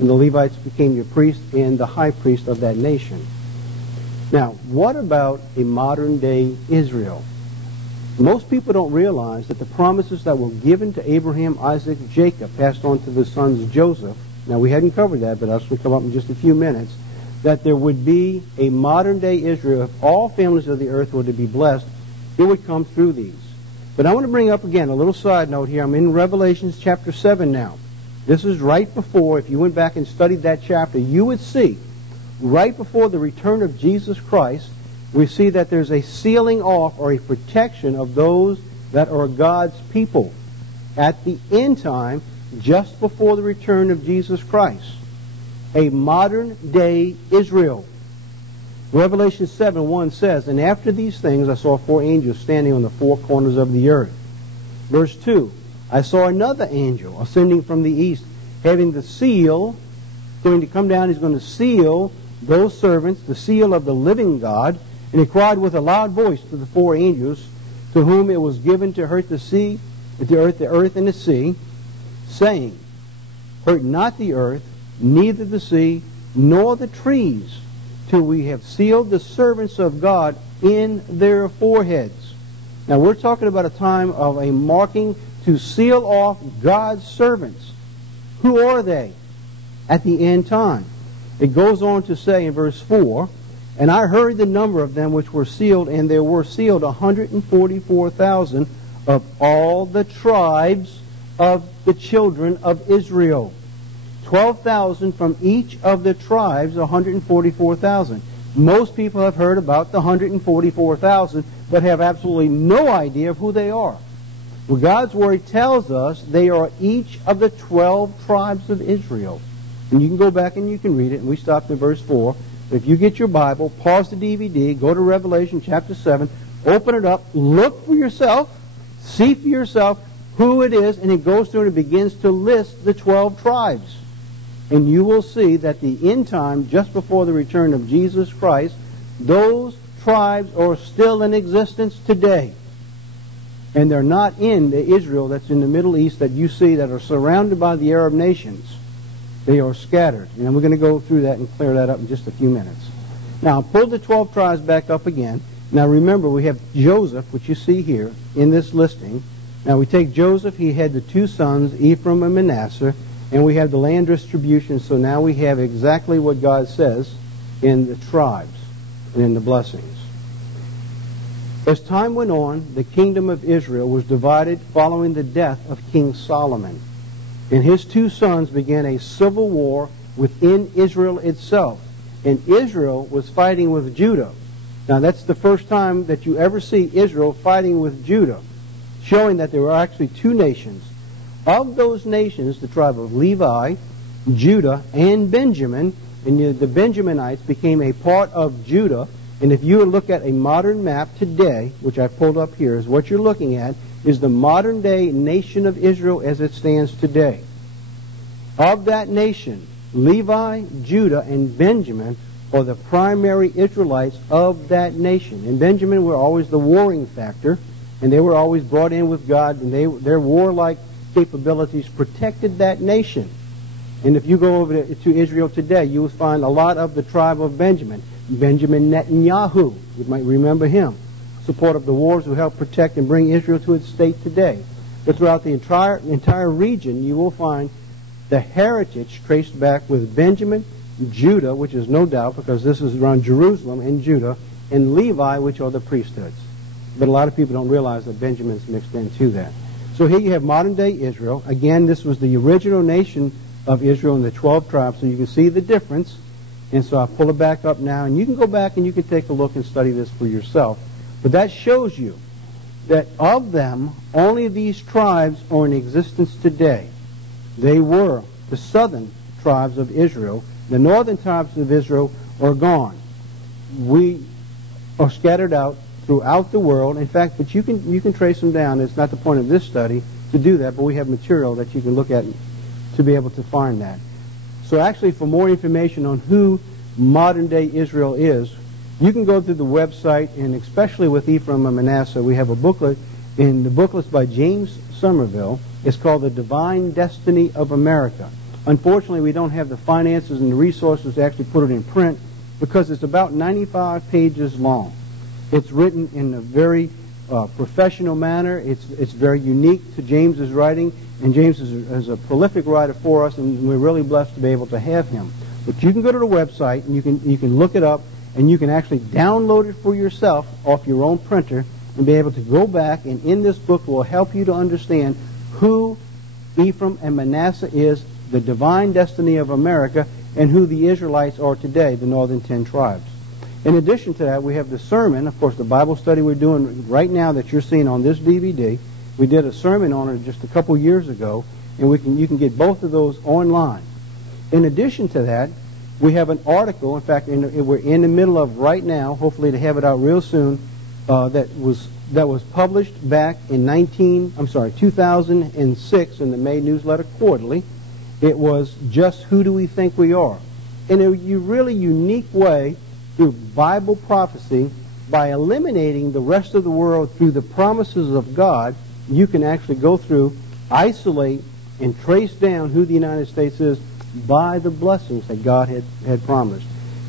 And the Levites became your priest and the high priest of that nation. Now, what about a modern-day Israel? Most people don't realize that the promises that were given to Abraham, Isaac, Jacob, passed on to the sons Joseph. Now, we hadn't covered that, but that's going to come up in just a few minutes. That there would be a modern-day Israel. If all families of the earth were to be blessed, it would come through these. But I want to bring up again a little side note here. I'm in Revelation chapter 7 now. This is right before, if you went back and studied that chapter, you would see, right before the return of Jesus Christ, we see that there's a sealing off or a protection of those that are God's people at the end time, just before the return of Jesus Christ. A modern-day Israel. Revelation 7:1 says, "And after these things I saw 4 angels standing on the 4 corners of the earth." Verse 2, "I saw another angel ascending from the east, having the seal," going to come down, he's going to seal those servants, the seal of the living God, and he cried with a loud voice to the 4 angels, to whom it was given to hurt the sea, the earth and the sea, saying, "Hurt not the earth, neither the sea, nor the trees, till we have sealed the servants of God in their foreheads." Now we're talking about a time of a marking to seal off God's servants. Who are they at the end time? It goes on to say in verse 4, "And I heard the number of them which were sealed, and there were sealed 144,000 of all the tribes of the children of Israel." 12,000 from each of the tribes, 144,000. Most people have heard about the 144,000, but have absolutely no idea of who they are. Well, God's Word tells us they are each of the 12 tribes of Israel. And you can go back and you can read it, and we stopped in verse 4. If you get your Bible, pause the DVD, go to Revelation chapter 7, open it up, look for yourself, see for yourself who it is, and it goes through and it begins to list the 12 tribes. And you will see that the end time, just before the return of Jesus Christ, those tribes are still in existence today. And they're not in the Israel that's in the Middle East that you see that are surrounded by the Arab nations. They are scattered. And we're going to go through that and clear that up in just a few minutes. Now, pull the 12 tribes back up again. Now, remember, we have Joseph, which you see here in this listing. Now, we take Joseph. He had the 2 sons, Ephraim and Manasseh. And we have the land distribution. So now we have exactly what God says in the tribes and in the blessings. As time went on, the kingdom of Israel was divided following the death of King Solomon. And his 2 sons began a civil war within Israel itself. And Israel was fighting with Judah. Now that's the first time that you ever see Israel fighting with Judah, showing that there were actually 2 nations. Of those nations, the tribe of Levi, Judah, and Benjamin, and the Benjaminites became a part of Judah. And if you look at a modern map today, which I pulled up here, is what you're looking at, is the modern-day nation of Israel as it stands today. Of that nation, Levi, Judah, and Benjamin are the primary Israelites of that nation. And Benjamin were always the warring factor, and they were always brought in with God, and their warlike capabilities protected that nation. And if you go over to Israel today, you will find a lot of the tribe of Benjamin. Benjamin Netanyahu, you might remember him, support of the wars who helped protect and bring Israel to its state today. But throughout the entire region, you will find the heritage traced back with Benjamin, Judah, which is no doubt because this is around Jerusalem and Judah, and Levi, which are the priesthoods. But a lot of people don't realize that Benjamin's mixed into that. So here you have modern-day Israel. Again, this was the original nation of Israel in the 12 tribes, so you can see the difference. And so I pull it back up now, and you can go back and you can take a look and study this for yourself. But that shows you that of them, only these tribes are in existence today. They were the southern tribes of Israel. The northern tribes of Israel are gone. We are scattered out throughout the world. In fact, but you can trace them down. It's not the point of this study to do that, but we have material that you can look at to be able to find that. So actually, for more information on who modern-day Israel is, you can go to the website, and especially with Ephraim and Manasseh, we have a booklet, and the booklet's by James Somerville. It's called The Divine Destiny of America. Unfortunately, we don't have the finances and the resources to actually put it in print because it's about 95 pages long. It's written in a very professional manner. It's very unique to James's writing, and James is a prolific writer for us, and we're really blessed to be able to have him. But you can go to the website, and you can look it up, and you can actually download it for yourself off your own printer and be able to go back, and in this book will help you to understand who Ephraim and Manasseh is, the divine destiny of America, and who the Israelites are today, the northern 10 tribes. In addition to that, we have the sermon, of course, the Bible study we're doing right now that you're seeing on this DVD. We did a sermon on it just a couple years ago, and you can get both of those online. In addition to that, we have an article, in fact, we're in the middle of right now, hopefully to have it out real soon, that was published back in 2006 in the May Newsletter Quarterly. It was Just Who Do We Think We Are? In a really unique way, through Bible prophecy, by eliminating the rest of the world through the promises of God, you can actually go through, isolate, and trace down who the United States is by the blessings that God had promised.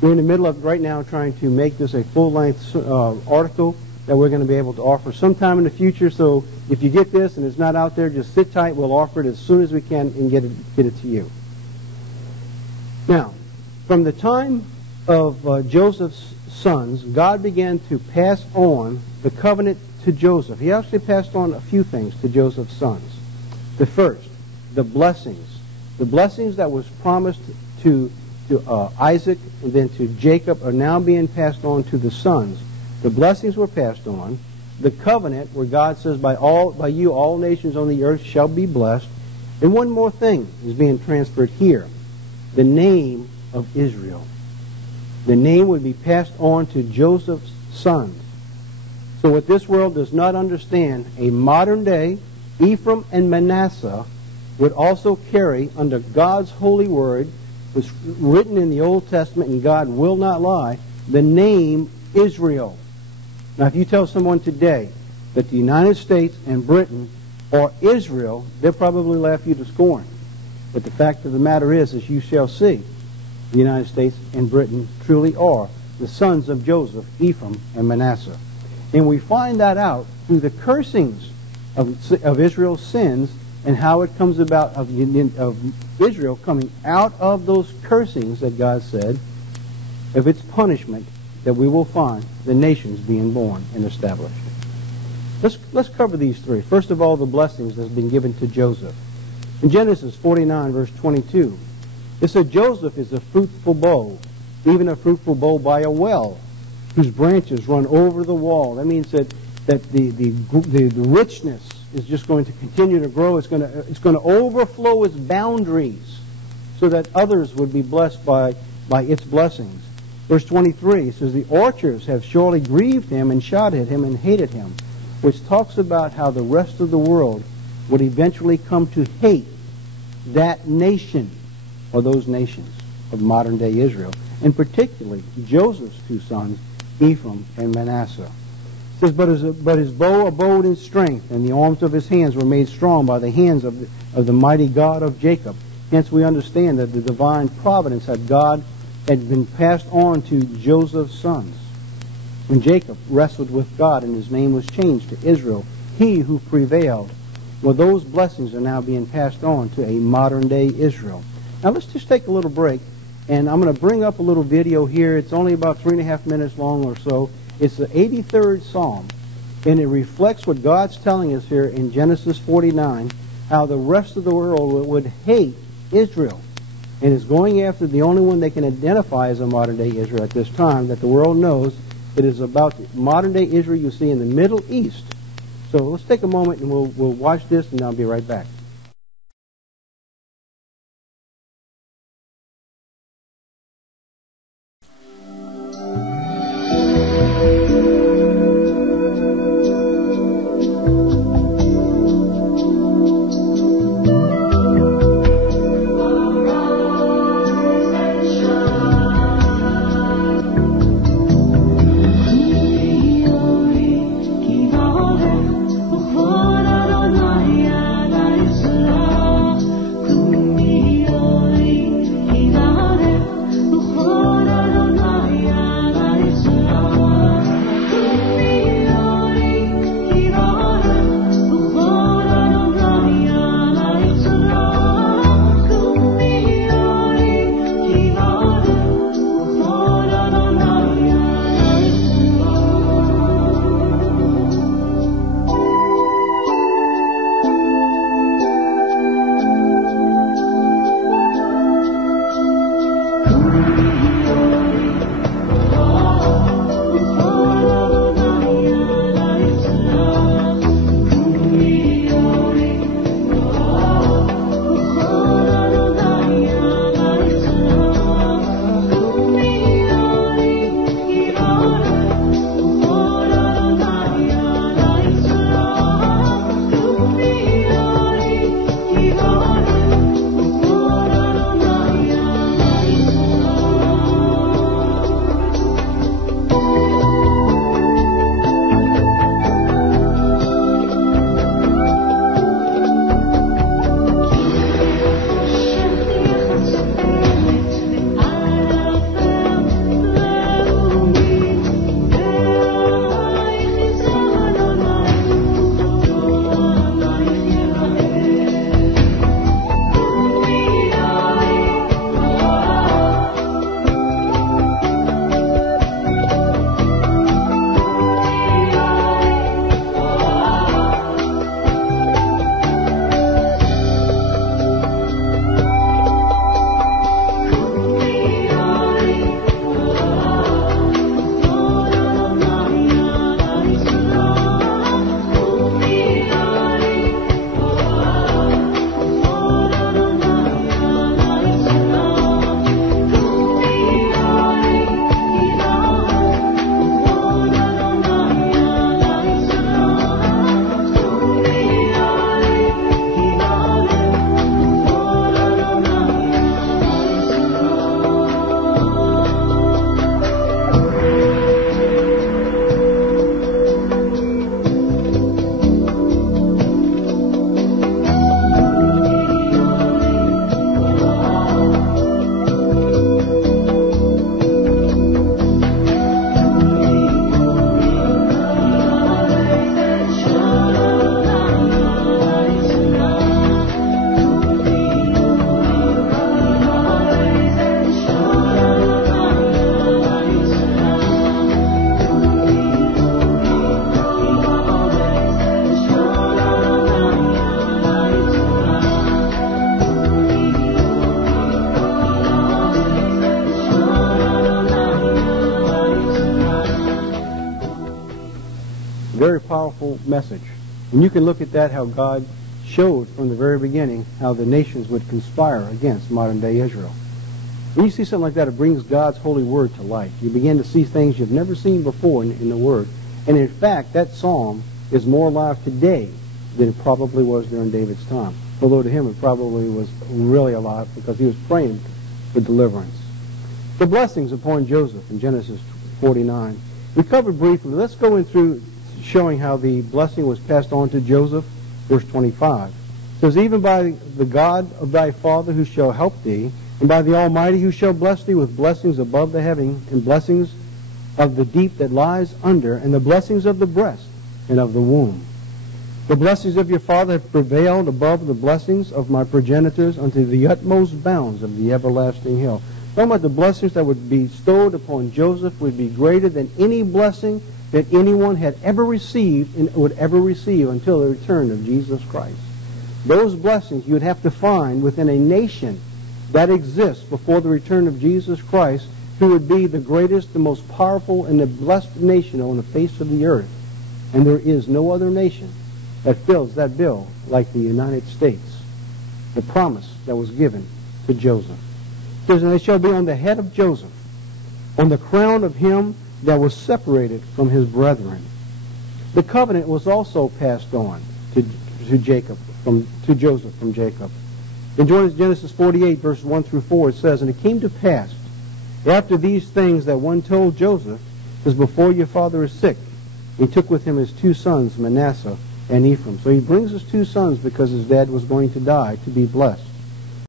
We're in the middle of right now trying to make this a full-length article that we're going to be able to offer sometime in the future. So if you get this and it's not out there, just sit tight. We'll offer it as soon as we can and get it to you. Now, from the time of Joseph's sons, God began to pass on the covenant to Joseph. He actually passed on a few things to Joseph's sons. The first, the blessings. The blessings that was promised to Isaac and then to Jacob are now being passed on to the sons. The blessings were passed on. The covenant, where God says, by you all nations on the earth shall be blessed. And one more thing is being transferred here. The name of Israel. The name would be passed on to Joseph's sons. So what this world does not understand, a modern day Ephraim and Manasseh would also carry under God's holy word, was written in the Old Testament, and God will not lie, the name Israel. Now, if you tell someone today that the United States and Britain are Israel, they'll probably laugh you to scorn. But the fact of the matter is, as you shall see, the United States and Britain truly are the sons of Joseph, Ephraim, and Manasseh. And we find that out through the cursings of Israel's sins and how it comes about of Israel coming out of those cursings that God said, of its punishment, that we will find the nations being born and established. Let's cover these three. First of all, the blessings that's been given to Joseph. In Genesis 49, verse 22, it said, Joseph is a fruitful bow, even a fruitful bow by a well, whose branches run over the wall. That means that the richness is just going to continue to grow. It's going to overflow its boundaries so that others would be blessed by its blessings. Verse 23 says, the archers have surely grieved him and shot at him and hated him, which talks about how the rest of the world would eventually come to hate that nation or those nations of modern-day Israel, and particularly Joseph's two sons, Ephraim and Manasseh. It says, but his bow abode in strength, and the arms of his hands were made strong by the hands of the mighty God of Jacob. Hence we understand that the divine providence of God had been passed on to Joseph's sons. When Jacob wrestled with God and his name was changed to Israel, he who prevailed. Well, those blessings are now being passed on to a modern-day Israel. Now let's just take a little break, and I'm going to bring up a little video here. It's only about 3.5 minutes long or so. It's the 83rd Psalm, and it reflects what God's telling us here in Genesis 49, how the rest of the world would hate Israel, and is going after the only one they can identify as a modern-day Israel at this time, that the world knows it is about the modern-day Israel you see in the Middle East. So let's take a moment, and we'll watch this, and I'll be right back. Oh powerful message. And you can look at that, how God showed from the very beginning how the nations would conspire against modern-day Israel. When you see something like that, it brings God's holy word to life. You begin to see things you've never seen before in the word. And in fact, that psalm is more alive today than it probably was during David's time. Although to him it probably was really alive because he was praying for deliverance. The blessings upon Joseph in Genesis 49. We covered briefly. Let's go in through showing how the blessing was passed on to Joseph. Verse 25. It says, even by the God of thy father who shall help thee, and by the Almighty who shall bless thee with blessings above the heaven, and blessings of the deep that lies under, and the blessings of the breast and of the womb. The blessings of your father have prevailed above the blessings of my progenitors unto the utmost bounds of the everlasting hill. Talking about the blessings that would be bestowed upon Joseph would be greater than any blessing that anyone had ever received and would ever receive until the return of Jesus Christ. Those blessings you would have to find within a nation that exists before the return of Jesus Christ, who would be the greatest, the most powerful, and the blessed nation on the face of the earth. And there is no other nation that fills that bill like the United States. The promise that was given to Joseph. It says, and they shall be on the head of Joseph, on the crown of him that was separated from his brethren. The covenant was also passed on to Joseph from Jacob. In Genesis 48, verses 1 through 4, it says, and it came to pass, after these things that one told Joseph, is before your father is sick, he took with him his two sons, Manasseh and Ephraim. So he brings his two sons because his dad was going to die to be blessed.